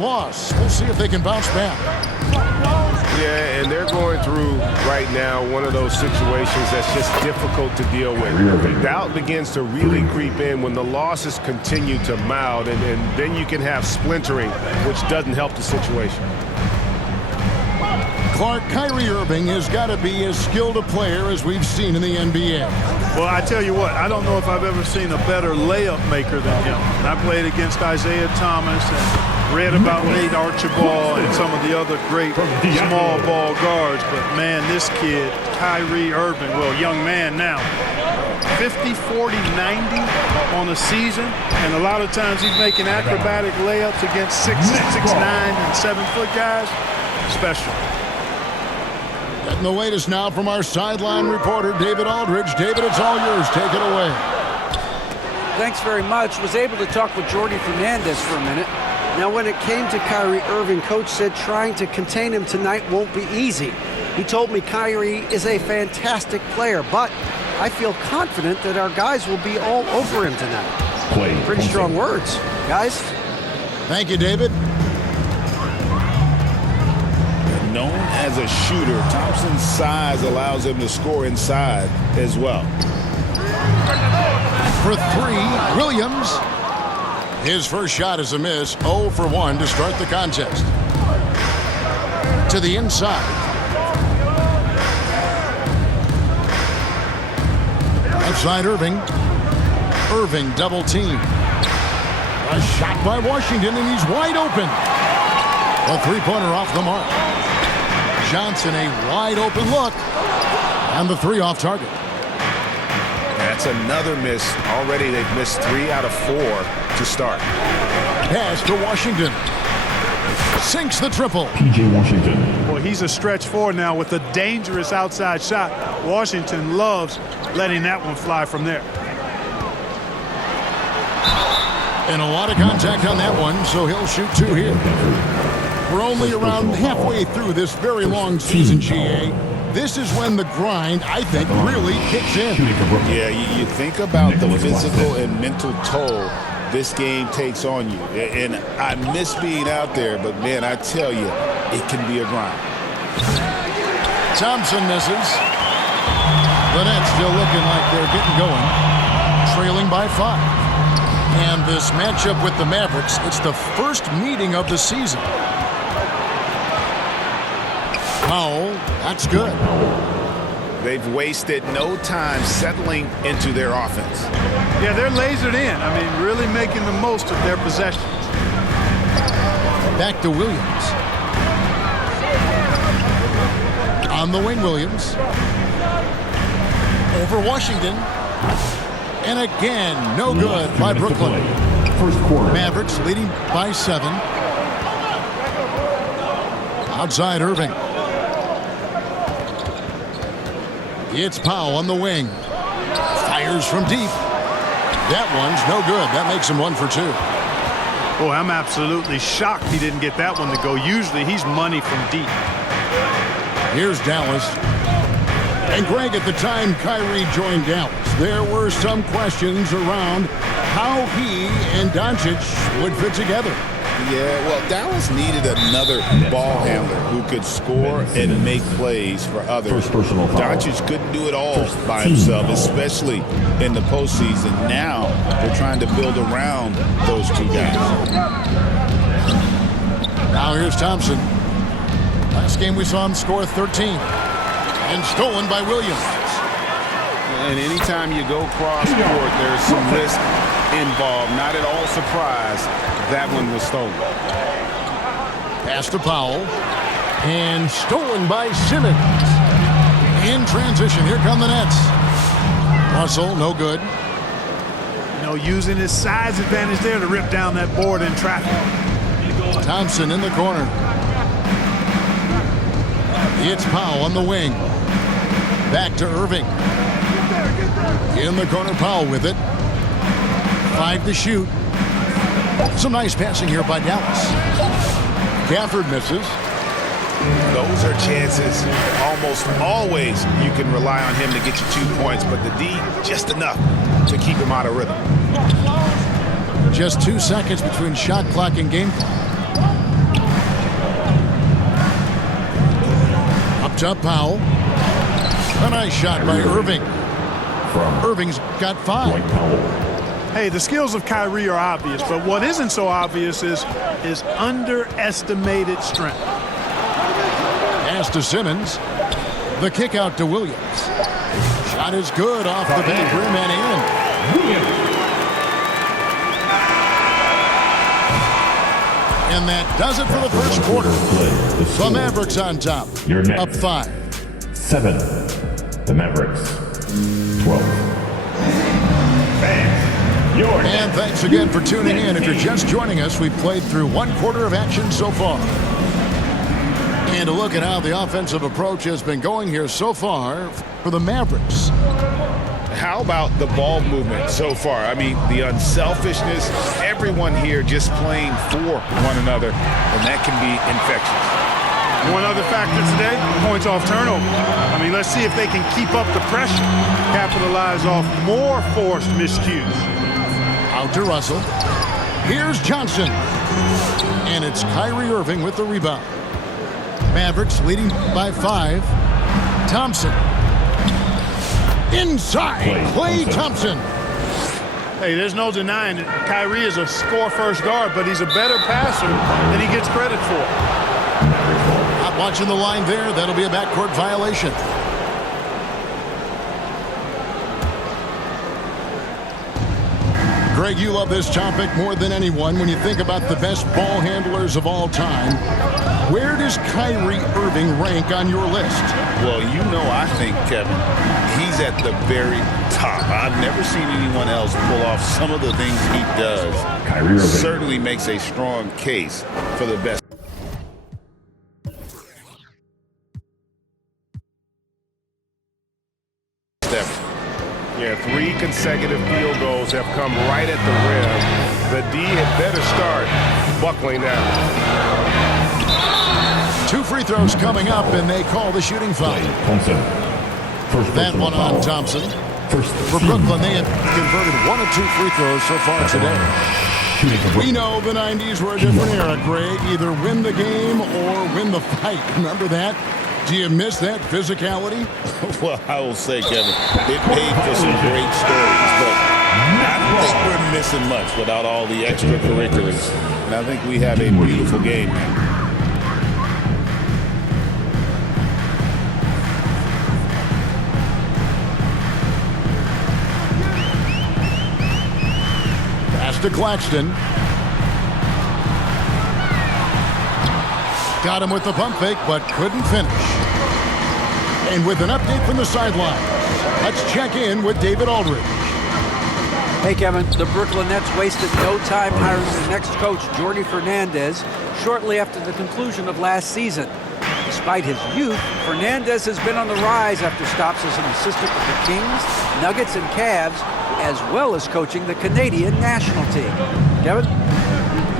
loss. We'll see if they can bounce back. Yeah, and they're going through right now one of those situations that's just difficult to deal with. Doubt begins to really creep in when the losses continue to mount, and then you can have splintering, which doesn't help the situation. Clark, Kyrie Irving has got to be as skilled a player as we've seen in the NBA. Well, I tell you what, I don't know if I've ever seen a better layup maker than him. I played against Isaiah Thomas and read about Nate Archibald and some of the other great small ball guards. But, man, this kid, Kyrie Irving, well, young man now, 50, 40, 90 on a season. And a lot of times he's making acrobatic layups against 6'9", and 7-foot guys. Special. Getting the latest now from our sideline reporter, David Aldridge. David, it's all yours. Take it away. Thanks very much. Was able to talk with Jordy Fernandez for a minute. Now, when it came to Kyrie Irving, Coach said trying to contain him tonight won't be easy. He told me Kyrie is a fantastic player, but I feel confident that our guys will be all over him tonight. Pretty strong words, guys. Thank you, David. Known as a shooter, Thompson's size allows him to score inside as well. For three, Williams. His first shot is a miss. 0 for 1 to start the contest. To the inside. Outside Irving. Irving double team. A shot by Washington, and he's wide open. A three-pointer off the mark. Johnson, a wide open look. And the three off target. That's another miss. Already they've missed 3 out of 4 to start. Pass to Washington. Sinks the triple. P.J. Washington. Well, he's a stretch forward now with a dangerous outside shot. Washington loves letting that one fly from there. And a lot of contact on that one, so he'll shoot 2 here. We're only around halfway through this very long season, GA. This is when the grind, I think, really kicks in. Yeah, you think about the physical and mental toll this game takes on you. And I miss being out there, but, man, I tell you, it can be a grind. Thompson misses. The Nets still looking like they're getting going. Trailing by 5. And this matchup with the Mavericks, it's the first meeting of the season. Powell, that's good. They've wasted no time settling into their offense. Yeah, they're lasered in. I mean, really making the most of their possessions. Back to Williams. On the wing, Williams. Over Washington. And again, no good by Brooklyn. First quarter. Mavericks leading by 7. Outside Irving. It's Powell on the wing. Fires from deep. That one's no good. That makes him 1 for 2. Boy, I'm absolutely shocked he didn't get that one to go. Usually he's money from deep. Here's Dallas. And Greg, at the time Kyrie joined Dallas, there were some questions around how he and Doncic would fit together. Yeah, well, Dallas needed another ball handler who could score and make plays for others. Doncic couldn't do it all by himself, especially in the postseason. Now they're trying to build around those 2 guys. Now here's Thompson. Last game we saw him score 13. And stolen by Williams. And anytime you go cross-court, there's some risk involved. Not at all surprised that one was stolen. Pass to Powell. And stolen by Simmons. In transition, here come the Nets. Russell, no good. You know, using his size advantage there to rip down that board in traffic. Thompson in the corner. It's Powell on the wing. Back to Irving. In the corner, Powell with it. 5 to shoot. Some nice passing here by Dallas. Gafford misses. Those are chances. Almost always you can rely on him to get you 2 points, but the D, just enough to keep him out of rhythm. Just 2 seconds between shot clock and game clock. Tipped up Powell. A nice shot by Irving. Irving's got 5. Dwight Powell. Hey, the skills of Kyrie are obvious, but what isn't so obvious is his underestimated strength. Pass to Simmons. The kick out to Williams. Shot is good off the back rim and in. And that does it for the first quarter. The Mavericks on top. Up 5. 7. The Mavericks. 12. And thanks again for tuning in. If you're just joining us, we've played through 1 quarter of action so far. And a look at how the offensive approach has been going here so far for the Mavericks. How about the ball movement so far? I mean, the unselfishness, everyone here just playing for one another, and that can be infectious. One other factor today, points off turnover. I mean, let's see if they can keep up the pressure, capitalize off more forced miscues. Out to Russell. Here's Johnson. And it's Kyrie Irving with the rebound. Mavericks leading by 5. Thompson. Inside. Klay Thompson. Hey, there's no denying it. Kyrie is a score-first guard, but he's a better passer than he gets credit for. Not watching the line there. That'll be a backcourt violation. Greg, you love this topic more than anyone. When you think about the best ball handlers of all time, where does Kyrie Irving rank on your list? Well, you know, I think, Kevin, he's at the very top. I've never seen anyone else pull off some of the things he does. Kyrie Irving certainly makes a strong case for the best. Yeah, 3 consecutive field goals have come right at the rim. The D had better start buckling now. 2 free throws coming up, and they call the shooting foul. Thompson. First That one on foul. Thompson. First For Brooklyn, they have converted 1 of 2 free throws so far today. We know the 90s were a different era, Greg. Either win the game or win the fight. Remember that? Do you miss that physicality? Well, I will say, Kevin, it paid for some great stories, but I don't think we're missing much without all the extracurriculars. And I think we have a beautiful game now. Pass to Claxton. Got him with the pump fake, but couldn't finish. And with an update from the sideline, let's check in with David Aldridge. Hey, Kevin, the Brooklyn Nets wasted no time hiring their next coach, Jordi Fernandez, shortly after the conclusion of last season. Despite his youth, Fernandez has been on the rise after stops as an assistant with the Kings, Nuggets, and Cavs, as well as coaching the Canadian national team. Kevin?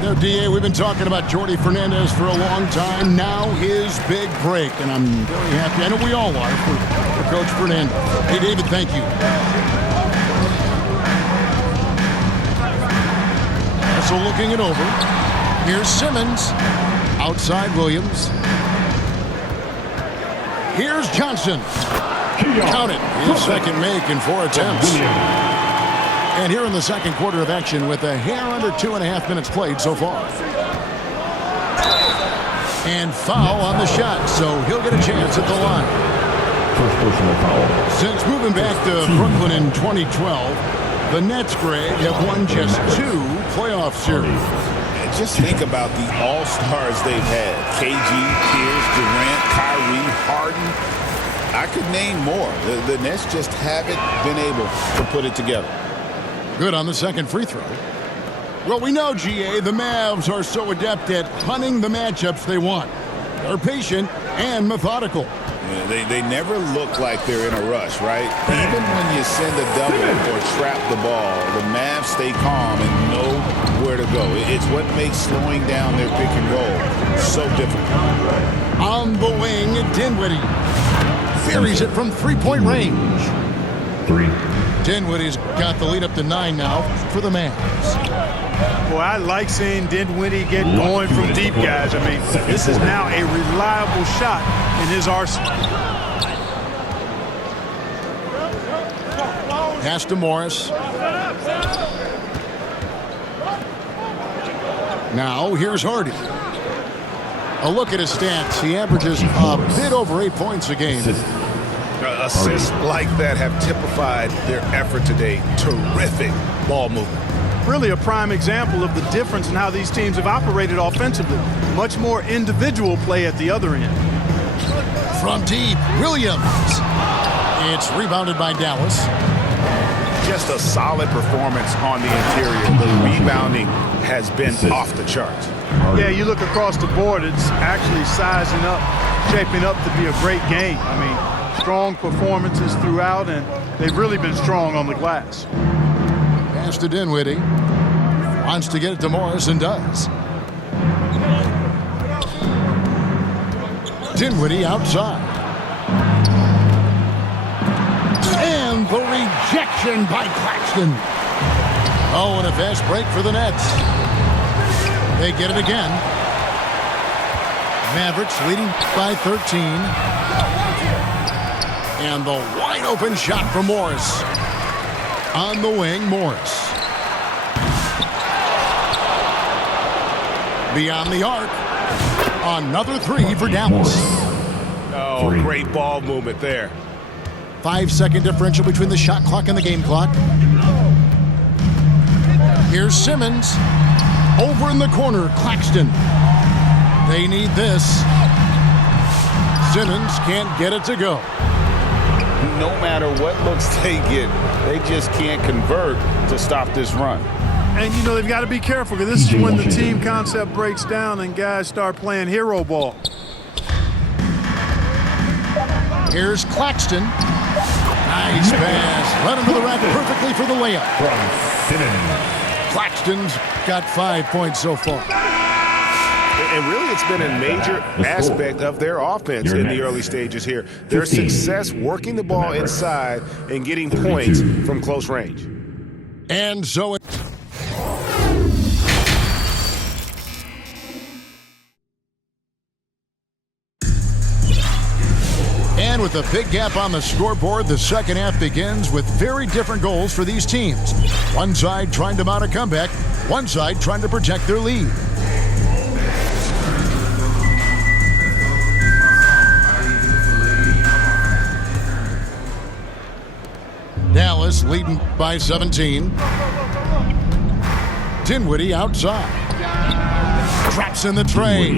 You know, DA, we've been talking about Jordi Fernandez for a long time. Now his big break, and I'm very happy. I know we all are for Coach Fernandez. Hey, David, thank you. So looking it over. Here's Simmons. Outside Williams. Here's Johnson. Count it. His second make in 4 attempts. And here in the second quarter of action with a hair under 2.5 minutes played so far. And foul on the shot, so he'll get a chance at the line. First personal foul. Since moving back to Brooklyn in 2012, the Nets, Greg, have won just 2 playoff series. Just think about the all-stars they've had. KG, Pierce, Durant, Kyrie, Harden. I could name more. The Nets just haven't been able to put it together. Good on the second free throw. Well, we know, GA, the Mavs are so adept at hunting the matchups they want. They're patient and methodical. Yeah, they never look like they're in a rush, right? Even when you send a double or trap the ball, the Mavs stay calm and know where to go. It's what makes slowing down their pick and roll so difficult. On the wing, Dinwiddie. Ferries it from 3-point range. 3. Dinwiddie's got the lead up to 9 now for the Mavs. Boy, I like seeing Dinwiddie get going from deep, guys. I mean, this is now a reliable shot in his arsenal. Pass to Morris. Now here's Hardy. A look at his stats. He averages a bit over 8 points a game. Assists like that have typified their effort today. Terrific ball movement. Really a prime example of the difference in how these teams have operated offensively. Much more individual play at the other end. From deep, Williams. It's rebounded by Dallas. Just a solid performance on the interior. The rebounding has been off the charts. Yeah, you look across the board, it's actually sizing up, shaping up to be a great game. I mean, strong performances throughout, and they've really been strong on the glass. Pass to Dinwiddie. Wants to get it to Morris and does. Dinwiddie outside. And the rejection by Claxton. Oh, and a fast break for the Nets. They get it again. Mavericks leading by 13. And the wide open shot from Morris. On the wing, Morris. Beyond the arc. Another three for Dallas. Oh, great ball movement there. 5-second differential between the shot clock and the game clock. Here's Simmons. Over in the corner, Claxton. They need this. Simmons can't get it to go. No matter what looks they get, they just can't convert to stop this run. And, you know, they've got to be careful because this is when the team concept breaks down and guys start playing hero ball. Here's Claxton. Nice pass. Led him to the rack perfectly for the layup. Claxton's got 5 points so far. And really, it's been a major aspect of their offense in the early stages here. Their success working the ball inside and getting points from close range. And so it... And with a big gap on the scoreboard, the second half begins with very different goals for these teams. One side trying to mount a comeback, one side trying to protect their lead. Dallas leading by 17. Dinwiddie outside. Traps in the tray.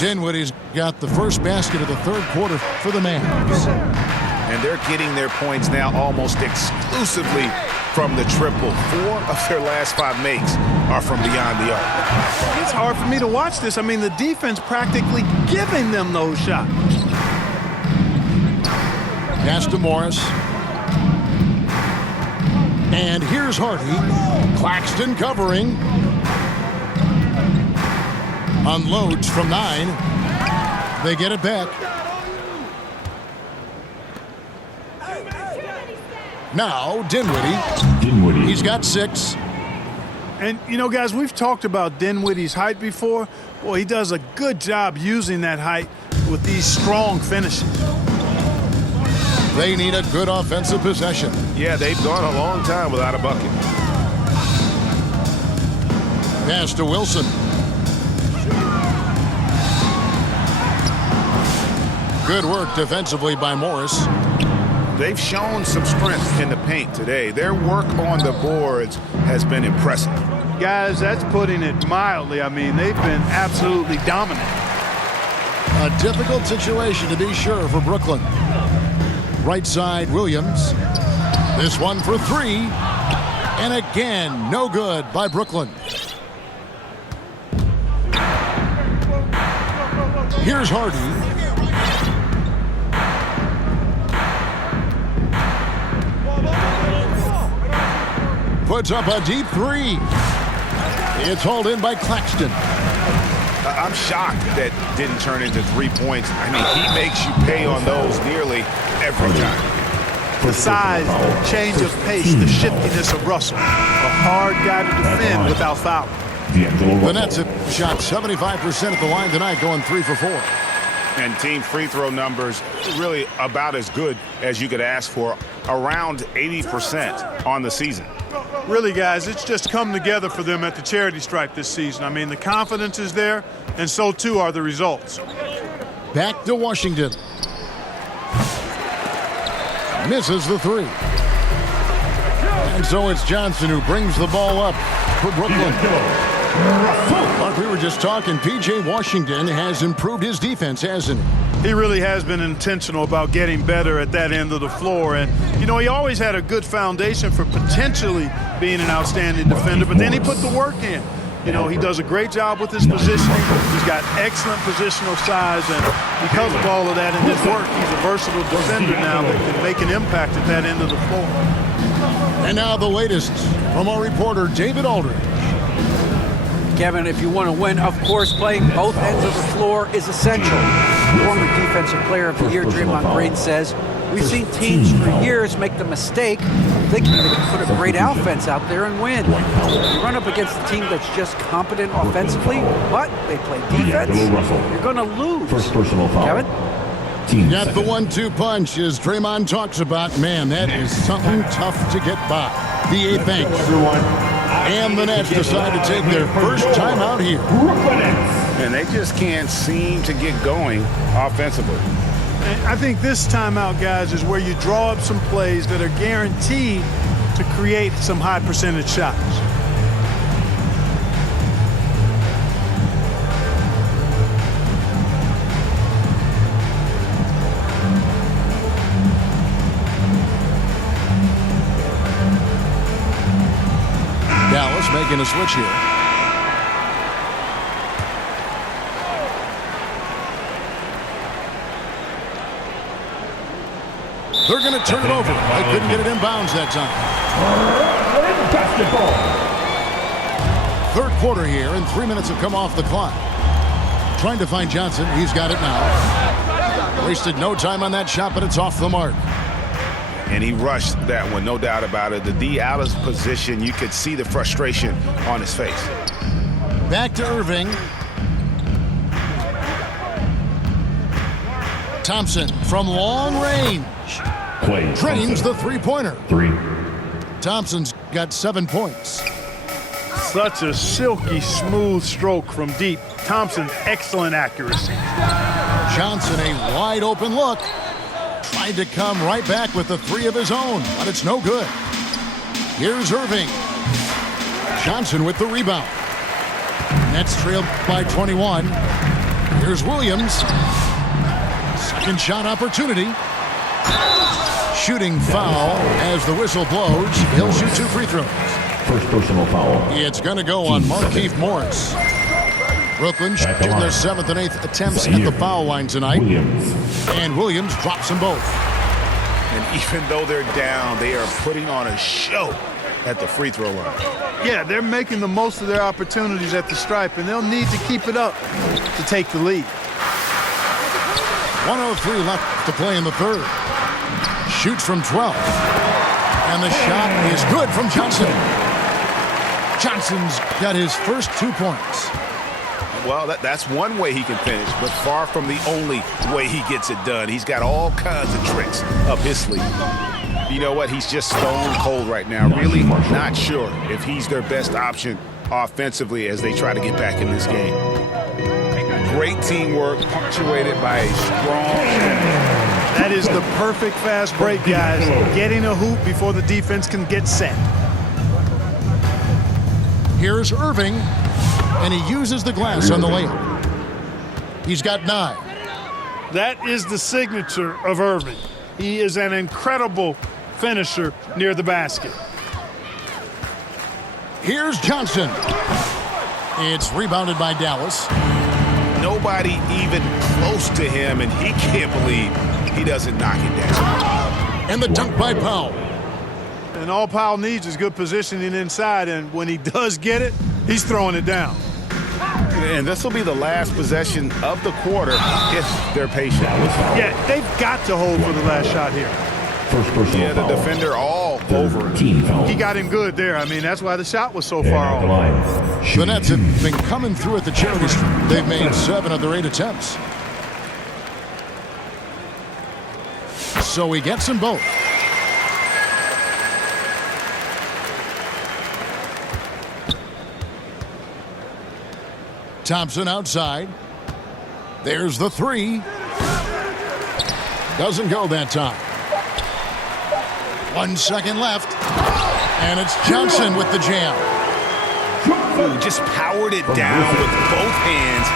Dinwiddie's got the first basket of the third quarter for the Mavs. And they're getting their points now almost exclusively from the triple. 4 of their last 5 makes are from beyond the arc. It's hard for me to watch this. I mean, the defense practically giving them those shots. Pass to Morris. And here's Hardy. Claxton covering. Unloads from 9. They get it back. Now Dinwiddie. He's got 6. And, you know, guys, we've talked about Dinwiddie's height before. Boy, he does a good job using that height with these strong finishes. They need a good offensive possession. Yeah, they've gone a long time without a bucket. Pass to Wilson. Good work defensively by Morris. They've shown some strength in the paint today. Their work on the boards has been impressive. Guys, that's putting it mildly. I mean, they've been absolutely dominant. A difficult situation to be sure for Brooklyn. Right side, Williams. This one for 3. And again, no good by Brooklyn. Here's Hardy. Puts up a deep 3. It's hauled in by Claxton. I'm shocked that didn't turn into 3 points. I mean, he makes you pay on those nearly every time. The size, the change of pace, the shiftiness of Russell. A hard guy to defend without fouling. The Nets have shot 75% at the line tonight, going 3 for 4. And team free throw numbers really about as good as you could ask for, around 80% on the season. Really, guys, it's just come together for them at the charity stripe this season. I mean, the confidence is there, and so too are the results. Back to Washington. Misses the 3. And so it's Johnson who brings the ball up for Brooklyn. Like we were just talking, P.J. Washington has improved his defense, hasn't he? He really has been intentional about getting better at that end of the floor. And, you know, he always had a good foundation for potentially being an outstanding defender, but then he put the work in. You know, he does a great job with his positioning. He's got excellent positional size, and because of all of that and his work, he's a versatile defender now that can make an impact at that end of the floor. And now the latest from our reporter, David Aldridge. Kevin, if you want to win, of course, playing both ends of the floor is essential. Former Defensive Player of the Year Draymond Green says, we've seen teams for years make the mistake of thinking they can put a great offense out there and win. You run up against a team that's just competent offensively, but they play defense, you're going to lose. First personal foul. Kevin? Got the 1-2 punch, as Draymond talks about. Man, that is something tough to get by. The 8th bench. And the Nets decide to take their first time out here. And they just can't seem to get going offensively. And I think this timeout, guys, is where you draw up some plays that are guaranteed to create some high percentage shots. Dallas making a switch here. They're going to turn it over. They couldn't get it inbounds that time. Third quarter here, and 3 minutes have come off the clock. Trying to find Johnson. He's got it now. Wasted no time on that shot, but it's off the mark. And he rushed that one, no doubt about it. The D out of position, you could see the frustration on his face. Back to Irving. Thompson from long range. Drains the three-pointer. 3. Thompson's got 7 points. Such a silky, smooth stroke from deep. Thompson's excellent accuracy. Johnson, a wide open look. Tried to come right back with the 3 of his own, but it's no good. Here's Irving. Johnson with the rebound. Nets trailed by 21. Here's Williams. Second shot opportunity. Shooting foul as the whistle blows. He'll shoot 2 free throws. First personal foul. It's going to go on Markieff Morris. Brooklyn shooting their 7th and 8th attempts at the foul line tonight. And Williams drops them both. And even though they're down, they are putting on a show at the free throw line. Yeah, they're making the most of their opportunities at the stripe, and they'll need to keep it up to take the lead. 1:03 left to play in the third. Shoots from 12. And the shot is good from Johnson. Johnson's got his first 2 points. Well, that's one way he can finish, but far from the only way he gets it done. He's got all kinds of tricks up his sleeve. You know what? He's just stone cold right now. Really not sure if he's their best option offensively as they try to get back in this game. Great teamwork, punctuated by a strong finish. That is the perfect fast break, guys. Getting a hoop before the defense can get set. Here's Irving, and he uses the glass on the layup. He's got 9. That is the signature of Irving. He is an incredible finisher near the basket. Here's Johnson. It's rebounded by Dallas. Nobody even close to him, and he can't believe he doesn't knock it down. And the dunk by Powell. And all Powell needs is good positioning inside, and when he does get it, he's throwing it down. And this will be the last possession of the quarter if they're patient. Yeah, they've got to hold for the last shot here. First personal Yeah, the foul. defender all over him. Team foul. He got him good there. I mean, that's why the shot was so And far at the off. line. The Shooting Nets have been coming through at the charity stripe. They've made 7 of their 8 attempts. So he gets them both. Thompson outside. There's the 3. Doesn't go that time. 1 second left. And it's Johnson with the jam. Ooh, just powered it down with both hands.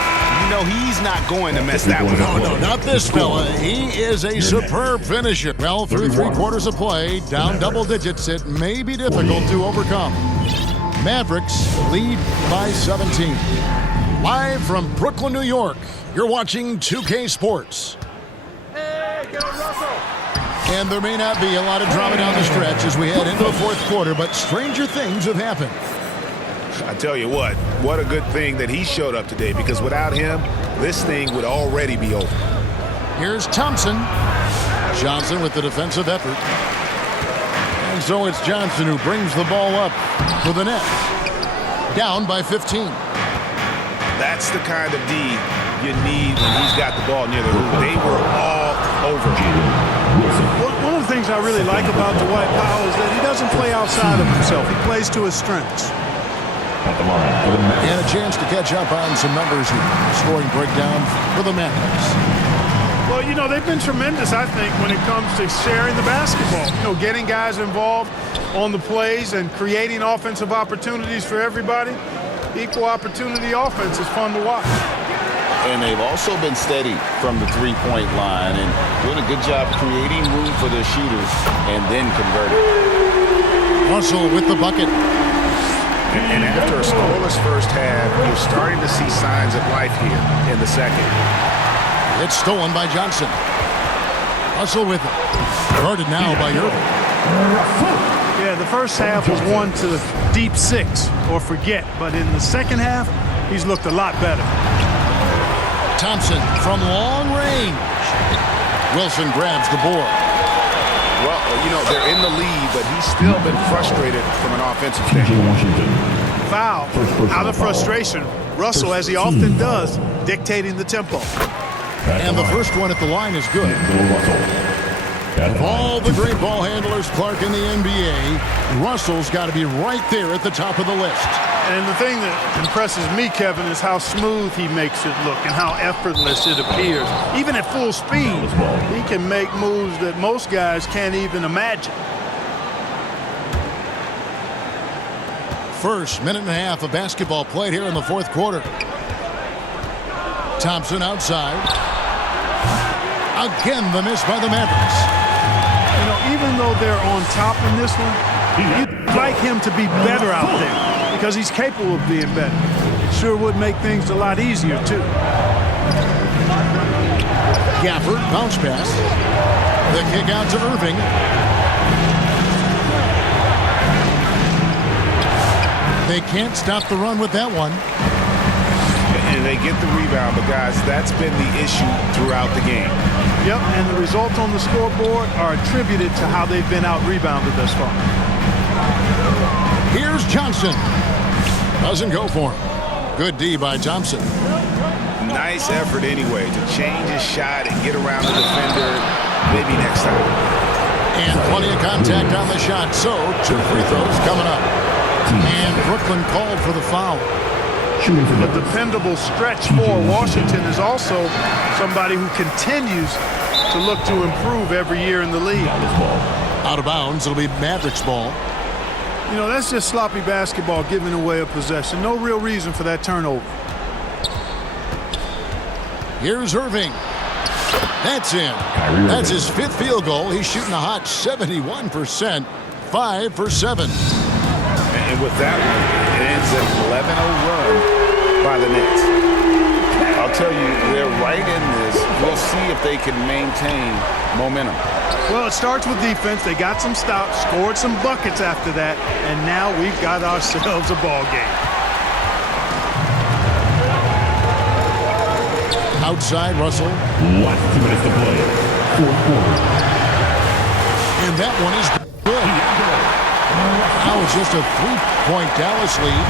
You know he's not going to mess that one Oh, up. no, not this fella. He is a superb finisher. Well, through 3 quarters of play, down double digits, it may be difficult to overcome. Mavericks lead by 17. Live from Brooklyn, New York, you're watching 2K Sports. And there may not be a lot of drama down the stretch as we head into the 4th quarter, but stranger things have happened. I tell you what a good thing that he showed up today, because without him, this thing would already be over. Here's Thompson. Johnson with the defensive effort. And so it's Johnson who brings the ball up for the Nets. Down by 15. That's the kind of D you need when he's got the ball near the hoop. They were all over him. One of the things I really like about Dwight Powell is that he doesn't play outside of himself. He plays to his strengths. at the line for the Mavericks. And a chance to catch up on some numbers here. Scoring breakdown for the Mavericks. Well, you know, they've been tremendous, I think, when it comes to sharing the basketball. You know, getting guys involved on the plays and creating offensive opportunities for everybody. Equal opportunity offense is fun to watch. And they've also been steady from the three-point line and doing a good job creating room for their shooters and then converting. Russell with the bucket. And after a scoreless first half, you're starting to see signs of life here in the second. It's stolen by Johnson. Russell with it. Guarded now by Irving. Yeah, the first half was one to the deep six or forget. But in the second half, he's looked a lot better. Thompson from long range. Wilson grabs the board. Well, you know, they're in the lead, but he's still been frustrated from an offensive TJ standpoint. Washington. Foul. Out of frustration. Russell, as he often does, dictating the tempo. And the first one at the line is good. Of all the great ball handlers, Clark, in the NBA, Russell's got to be right there at the top of the list. And the thing that impresses me, Kevin, is how smooth he makes it look and how effortless it appears. Even at full speed, he can make moves that most guys can't even imagine. First minute and a half of basketball played here in the fourth quarter. Thompson outside. Again, the miss by the Mavericks. You know, even though they're on top in this one, you'd like him to be better out there because he's capable of being better. Sure would make things a lot easier, too. Gafford, bounce pass. The kick out to Irving. They can't stop the run with that one. And they get the rebound, but guys, that's been the issue throughout the game. Yep, and the results on the scoreboard are attributed to how they've been out-rebounded thus far. Here's Johnson. Doesn't go for him. Good D by Thompson. Nice effort anyway to change his shot and get around the defender maybe next time. And plenty of contact on the shot. So, 2 free throws coming up. And Brooklyn called for the foul. A dependable stretch for Washington is also somebody who continues to look to improve every year in the league. Out of bounds, it'll be Mavericks ball. You know, that's just sloppy basketball giving away a possession. No real reason for that turnover. Here's Irving. That's in. That's his 5th field goal. He's shooting a hot 71%. 5 for 7. And with that one, it ends an 11-0 run by the Nets. I'll tell you, they're right in this. We'll see if they can maintain momentum. Well, it starts with defense. They got some stops, scored some buckets after that, and now we've got ourselves a ball game. Outside, Russell. Last 2 minutes to play. Fourth quarter. And that one is good. Now it's just a 3-point Dallas lead.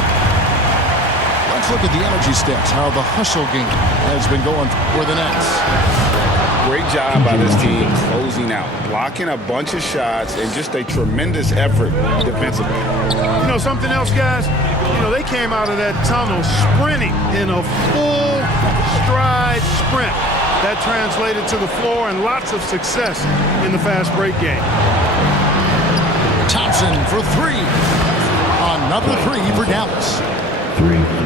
Let's look at the energy stats, how the hustle game has been going for the Nets. Great job by this team closing out, blocking a bunch of shots, and just a tremendous effort defensively. You know, something else, guys? You know, they came out of that tunnel sprinting in a full stride sprint. That translated to the floor and lots of success in the fast break game. Thompson for three. Another three for Dallas.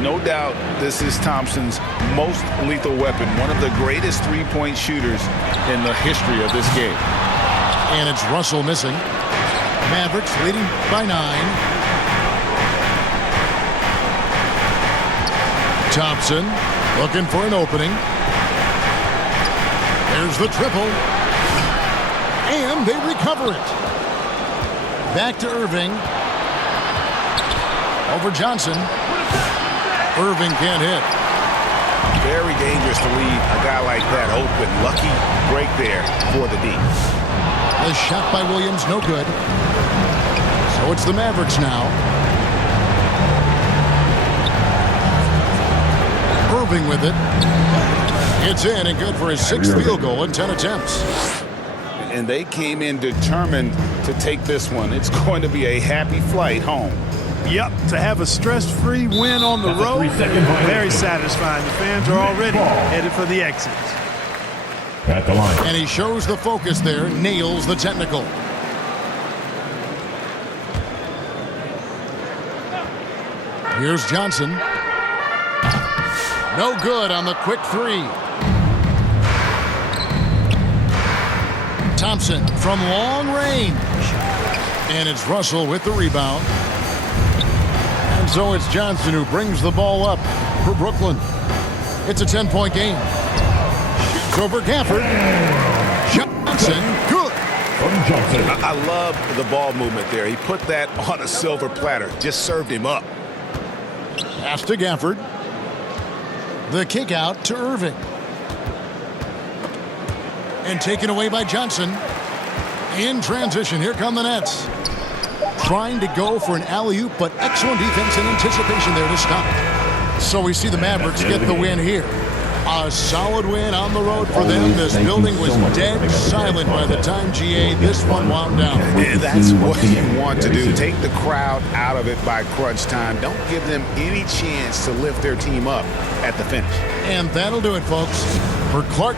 No doubt this is Thompson's most lethal weapon, one of the greatest three-point shooters in the history of this game. And it's Russell missing. Mavericks leading by 9. Thompson looking for an opening. There's the triple. And they recover it. Back to Irving. Over Johnson. Irving can't hit. Very dangerous to leave a guy like that open. Lucky break there for the D. The shot by Williams, no good. So it's the Mavericks now. Irving with it. It's in and good for his 6th field goal in 10 attempts. And they came in determined to take this one. It's going to be a happy flight home. Yep, to have a stress-free win on the road, very satisfying. The fans are already headed for the exits. At the line. And he shows the focus there, nails the technical. Here's Johnson. No good on the quick three. Thompson from long range. And it's Russell with the rebound. And so it's Johnson who brings the ball up for Brooklyn. It's a 10-point game. Shoots over Gafford. Johnson, good. From Johnson. I love the ball movement there. He put that on a silver platter. Just served him up. Pass to Gafford. The kick out to Irving. And taken away by Johnson. In transition, here come the Nets. Trying to go for an alley-oop, but excellent defense and anticipation there to stop. So we see the Mavericks get the win here. A solid win on the road for them. This building was dead silent by the time GA this one wound down. And that's what you want to do. Take the crowd out of it by crunch time. Don't give them any chance to lift their team up at the finish. And that'll do it, folks. For Clark